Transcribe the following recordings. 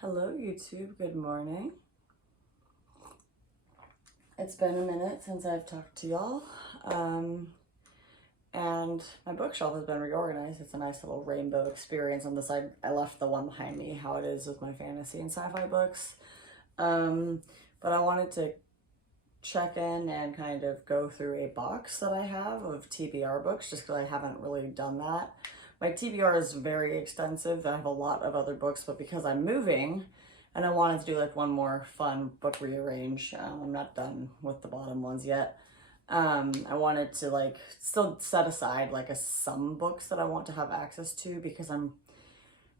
Hello YouTube, good morning. It's been a minute since I've talked to y'all, and my bookshelf has been reorganized. It's a nice little rainbow experience. On the side, I left the one behind me, how it is with my fantasy and sci-fi books. But I wanted to check in and kind of go through a box that I have of TBR books, just because I haven't really done that. My TBR is very extensive. I have a lot of other books, but because I'm moving and I wanted to do like one more fun book rearrange, I'm not done with the bottom ones yet. I wanted to like still set aside like some books that I want to have access to, because I'm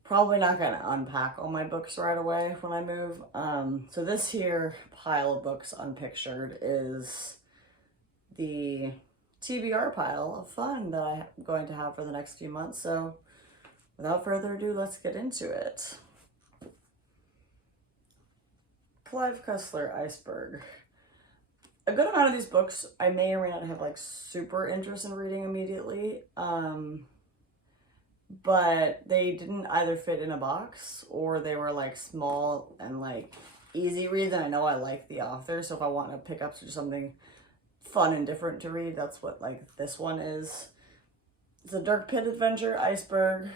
probably not going to unpack all my books right away when I move. So this here pile of books unpictured is the TBR pile of fun that I'm going to have for the next few months. So without further ado, let's get into it. Clive Cussler, Iceberg. A good amount of these books I may or may not have like super interest in reading immediately, but they didn't either fit in a box or they were like small and like easy reads, and I know I like the author, so if I want to pick up something fun and different to read, that's what like this one is. It's a dark pit adventure, Iceberg.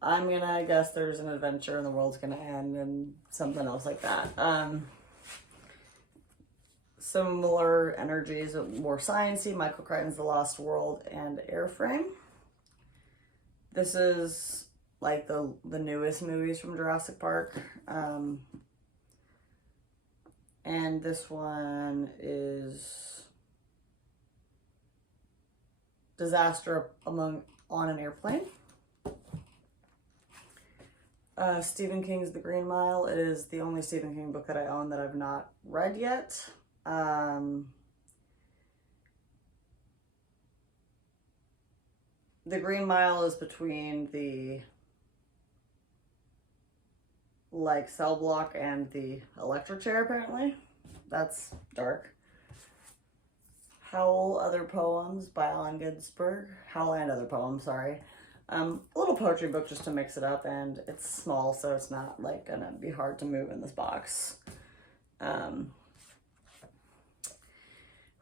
I'm gonna guess there's an adventure and the world's gonna end and something else like that. Similar energies, more sciencey, Michael Crichton's The Lost World and Airframe. This is like the newest movies from Jurassic Park. And this one is Disaster on an Airplane. Stephen King's The Green Mile. It is the only Stephen King book that I own that I've not read yet. The Green Mile is between the like cell block and the electric chair, apparently. That's dark. Howl Other Poems by Allen Ginsberg. Howl and Other Poems, sorry. A little poetry book just to mix it up, and it's small, so it's not like gonna be hard to move in this box.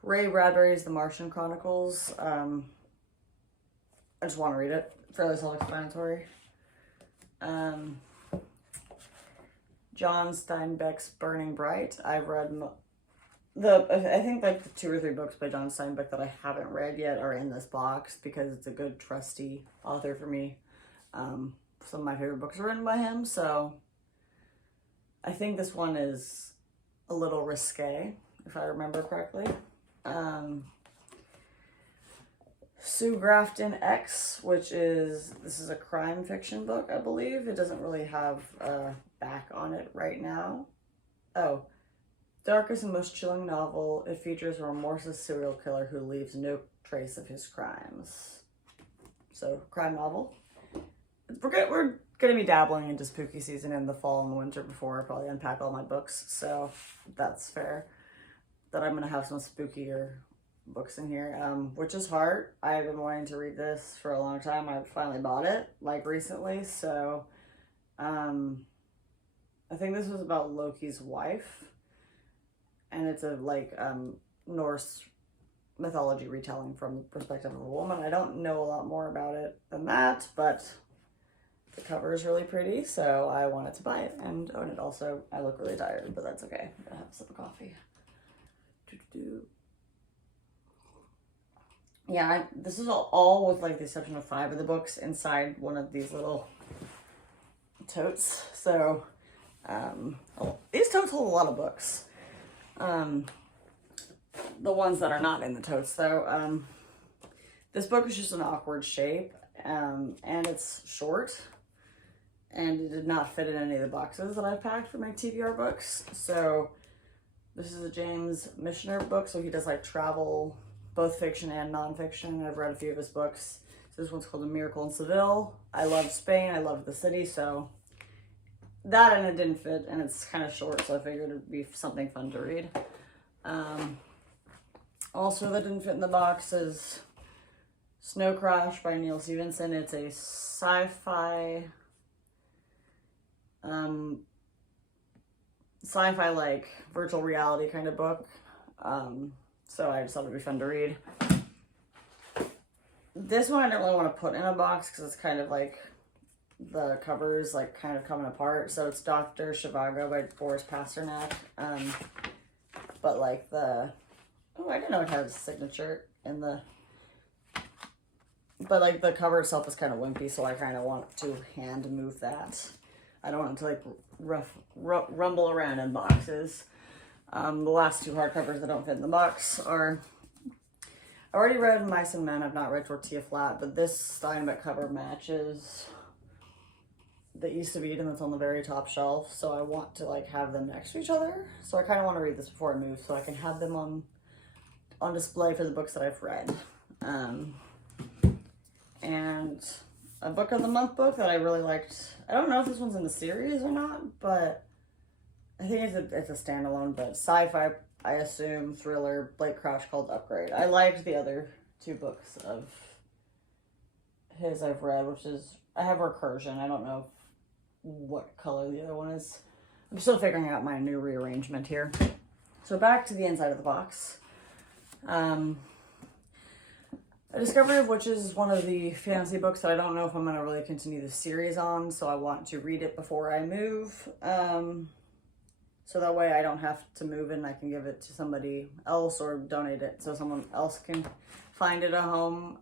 Ray Bradbury's The Martian Chronicles. I just want to read it. Fairly self-explanatory. John Steinbeck's Burning Bright. I've read I think like the 2 or 3 books by John Steinbeck that I haven't read yet are in this box because it's a good trusty author for me. Some of my favorite books are written by him, so I think this one is a little risque, if I remember correctly. Sue Grafton X, this is a crime fiction book, I believe. It doesn't really have a back on it right now. Oh, darkest and most chilling novel. It features a remorseless serial killer who leaves no trace of his crimes. So, crime novel. We're gonna be dabbling into spooky season in the fall and the winter before I probably unpack all my books, so that's fair. That I'm gonna have some spookier books in here, which is hard. I've been wanting to read this for a long time. I finally bought it like recently, so I think this was about Loki's wife, and it's a like Norse mythology retelling from the perspective of a woman. I don't know a lot more about it than that, but the cover is really pretty, so I wanted to buy it and own it. Also, I look really tired, but that's okay. I'm gonna have a sip of coffee. Yeah, this is all with like the exception of 5 of the books inside one of these little totes. So these totes hold a lot of books. The ones that are not in the totes though. This book is just an awkward shape, and it's short, and it did not fit in any of the boxes that I've packed for my TBR books. So this is a James Michener book, so he does like travel, both fiction and nonfiction. I've read a few of his books. So this one's called A Miracle in Seville. I love Spain, I love the city, so that, and it didn't fit, and it's kind of short, so I figured it'd be something fun to read. Also that didn't fit in the box is Snow Crash by Neil Stevenson. It's a sci-fi Sci-fi, like virtual reality kind of book. So I just thought it'd be fun to read. This one I don't really want to put in a box because it's kind of like the covers like kind of coming apart. So it's Dr. Zhivago by Boris Pasternak. But like I didn't know it had a signature in the, but like the cover itself is kind of wimpy, so I kind of want to hand move that. I don't want it to like rumble around in boxes. The last two hardcovers that don't fit in the box are, I already read Mice and Men. I've not read Tortilla Flat, but this Steinbeck cover matches the East of Eden that's on the very top shelf, so I want to like have them next to each other. So I kind of want to read this before I move, so I can have them on display for the books that I've read. And a book of the month book that I really liked. I don't know if this one's in the series or not, but I think it's a standalone. But sci-fi, I assume, thriller, Blake Crouch, called Upgrade. I liked the other two books of his I've read, which is, I have Recursion. I don't know what color the other one is. I'm still figuring out my new rearrangement here. So back to the inside of the box. A Discovery of Witches is one of the fantasy books that I don't know if I'm going to really continue the series on, so I want to read it before I move. So that way I don't have to move it and I can give it to somebody else or donate it so someone else can find it at home.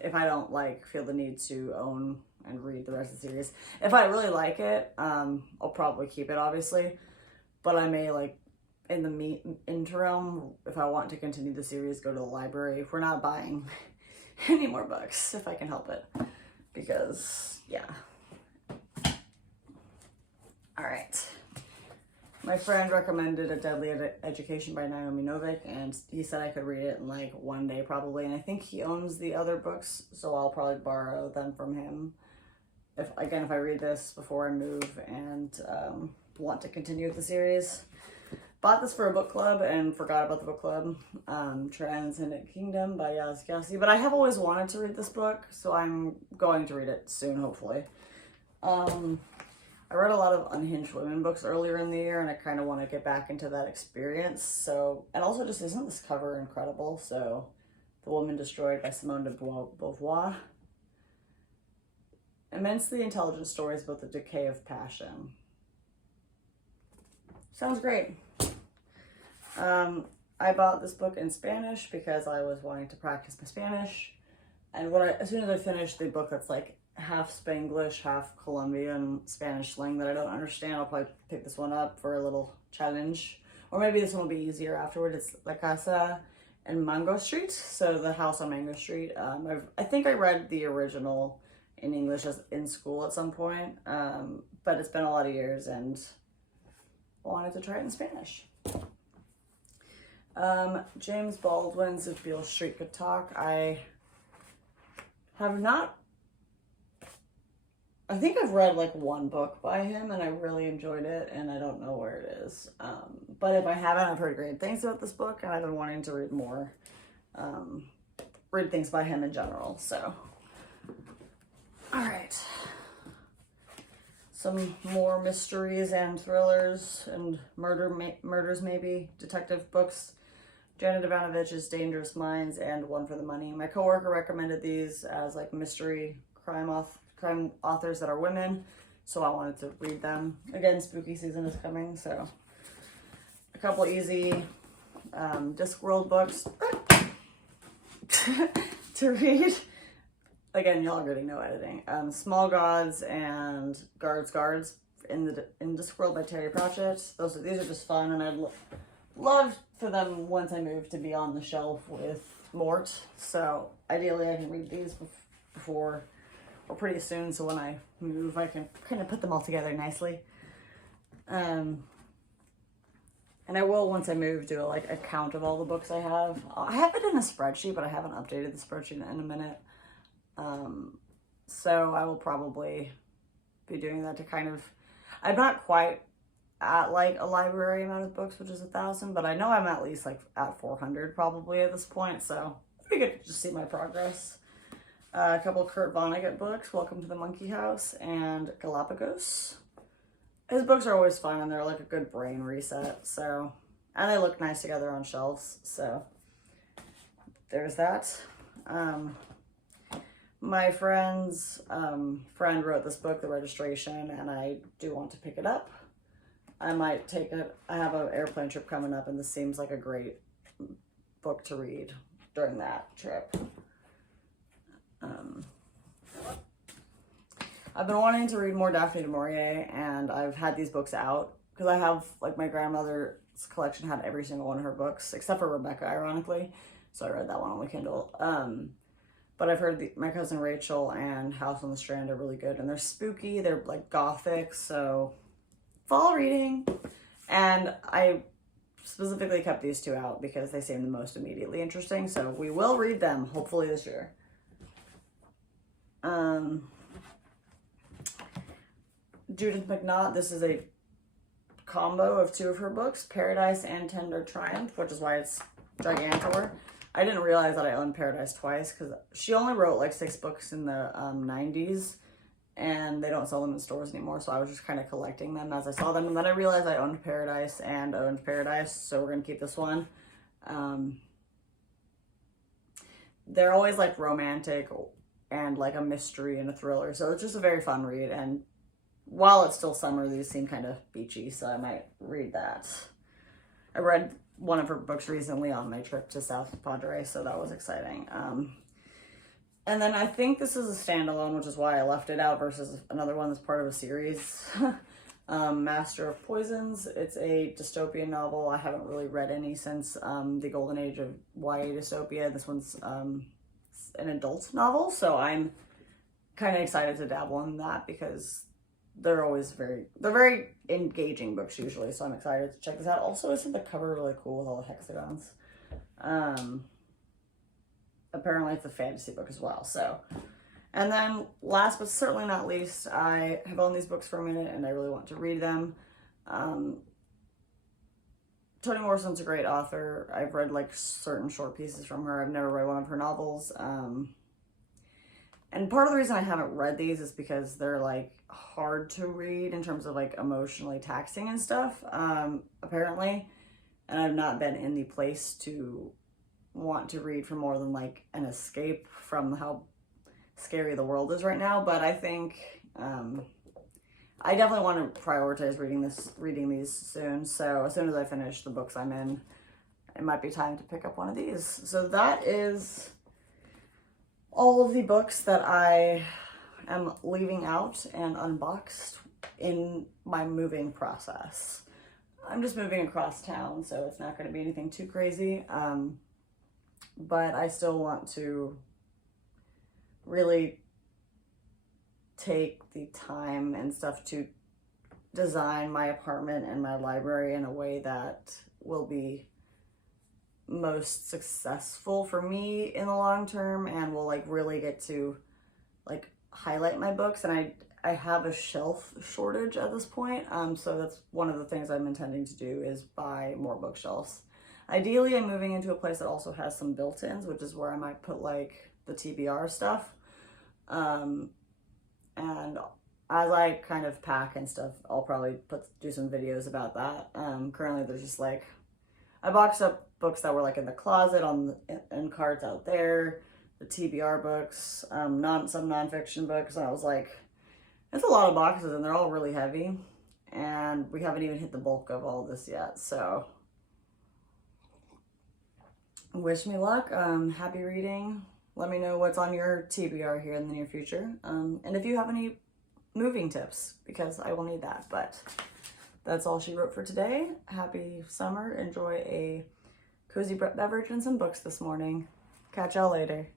If I don't feel the need to own and read the rest of the series. If I really like it, I'll probably keep it, obviously, but I may in the interim, if I want to continue the series, go to the library. If we're not buying any more books, if I can help it, because yeah. All right. My friend recommended A Deadly Education by Naomi Novik, and he said I could read it in one day probably, and I think he owns the other books, so I'll probably borrow them from him. If I read this before I move and want to continue with the series. Bought this for a book club and forgot about the book club. Transcendent Kingdom by Yaz Gyasi. But I have always wanted to read this book, so I'm going to read it soon, hopefully. I read a lot of unhinged women books earlier in the year, and I kind of want to get back into that experience. So, and also just, isn't this cover incredible? So, The Woman Destroyed by Simone de Beauvoir. Immensely intelligent stories about the decay of passion. Sounds great. I bought this book in Spanish because I was wanting to practice my Spanish. And as soon as I finished the book that's half Spanglish, half Colombian Spanish slang that I don't understand, I'll probably pick this one up for a little challenge. Or maybe this one will be easier afterward. It's La Casa in Mango Street. So The House on Mango Street. I think I read the original in English in school at some point. But it's been a lot of years and I wanted to try it in Spanish. James Baldwin's If Beale Street Could Talk. I think I've read one book by him and I really enjoyed it, and I don't know where it is. But if I haven't, I've heard great things about this book, and I've been wanting to read more, read things by him in general, so. All right. Some more mysteries and thrillers and murders maybe, detective books. Janet Ivanovich's Dangerous Minds and One for the Money. My coworker recommended these as mystery crime authors that are women, so I wanted to read them. Again, spooky season is coming, so a couple easy Discworld books to read. Again, y'all already know editing. Small Gods and Guards in Discworld by Terry Pratchett. These are just fun, and I'd love for them once I move to be on the shelf with Mort. So ideally, I can read these before or pretty soon. So when I move, I can kind of put them all together nicely. And I will, once I move, do a count of all the books I have. I have it in a spreadsheet, but I haven't updated the spreadsheet in a minute. So I will probably be doing that to I'm not quite at a library amount of books, which is 1,000, but I know I'm at least at 400 probably at this point, so it'd be good to just see my progress. A couple of Kurt Vonnegut books, Welcome to the Monkey House and Galapagos. his books are always fun and they're like a good brain reset. So, and they look nice together on shelves. So there's that. My friend's friend wrote this book, The Registration, and I do want to pick it up. I might take it. I have an airplane trip coming up, and this seems like a great book to read during that trip. I've been wanting to read more Daphne du Maurier, and I've had these books out because I have, like, my grandmother's collection had every single one of her books except for Rebecca, ironically. So I read that one on the Kindle. But I've heard my cousin Rachel and House on the Strand are really good, and they're spooky. They're like gothic, so fall reading. And I specifically kept these two out because they seem the most immediately interesting. So we will read them hopefully this year. Judith McNaught, this is a combo of two of her books, Paradise and Tender Triumph, which is why it's Gigantor. I didn't realize that I owned Paradise twice because she only wrote like 6 books in the 90s, and they don't sell them in stores anymore, so I was just kind of collecting them as I saw them, and then I realized I owned Paradise and owned Paradise, so we're going to keep this one. They're always like romantic and like a mystery and a thriller, so it's just a very fun read, and while it's still summer, these seem kind of beachy, so I might read that. I read one of her books recently on my trip to South Padre, so that was exciting. And then I think this is a standalone, which is why I left it out versus another one that's part of a series. Master of Poisons. It's a dystopian novel. I haven't really read any since the golden age of YA dystopia. This one's an adult novel, so I'm kind of excited to dabble in that because they're always very engaging books usually, so I'm excited to check this out. Also, isn't the cover really cool with all the hexagons? Apparently it's a fantasy book as well, so. And then last but certainly not least, I have owned these books for a minute and I really want to read them. Toni Morrison's a great author. I've read like certain short pieces from her. I've never read one of her novels. And part of the reason I haven't read these is because they're like hard to read in terms of like emotionally taxing and stuff, apparently. And I've not been in the place to want to read for more than like an escape from how scary the world is right now. But I think I definitely want to prioritize reading these soon. So as soon as I finish the books I'm in, it might be time to pick up one of these. So that is all of the books that I am leaving out and unboxed in my moving process. I'm just moving across town, so it's not going to be anything too crazy. But I still want to really take the time and stuff to design my apartment and my library in a way that will be most successful for me in the long term and will like really get to like highlight my books. And I have a shelf shortage at this point, so that's one of the things I'm intending to do is buy more bookshelves. Ideally, I'm moving into a place that also has some built-ins, which is where I might put like the TBR stuff. And as I kind of pack and stuff, I'll probably do some videos about that. Currently, there's just like, I boxed up books that were like in the closet in carts out there, the TBR books, some nonfiction books, and I was like, it's a lot of boxes and they're all really heavy, and we haven't even hit the bulk of all this yet, so wish me luck. Happy reading. Let me know what's on your TBR here in the near future, and if you have any moving tips, because I will need that. But that's all she wrote for today. Happy summer. Enjoy a cozy beverage and some books this morning. Catch y'all later.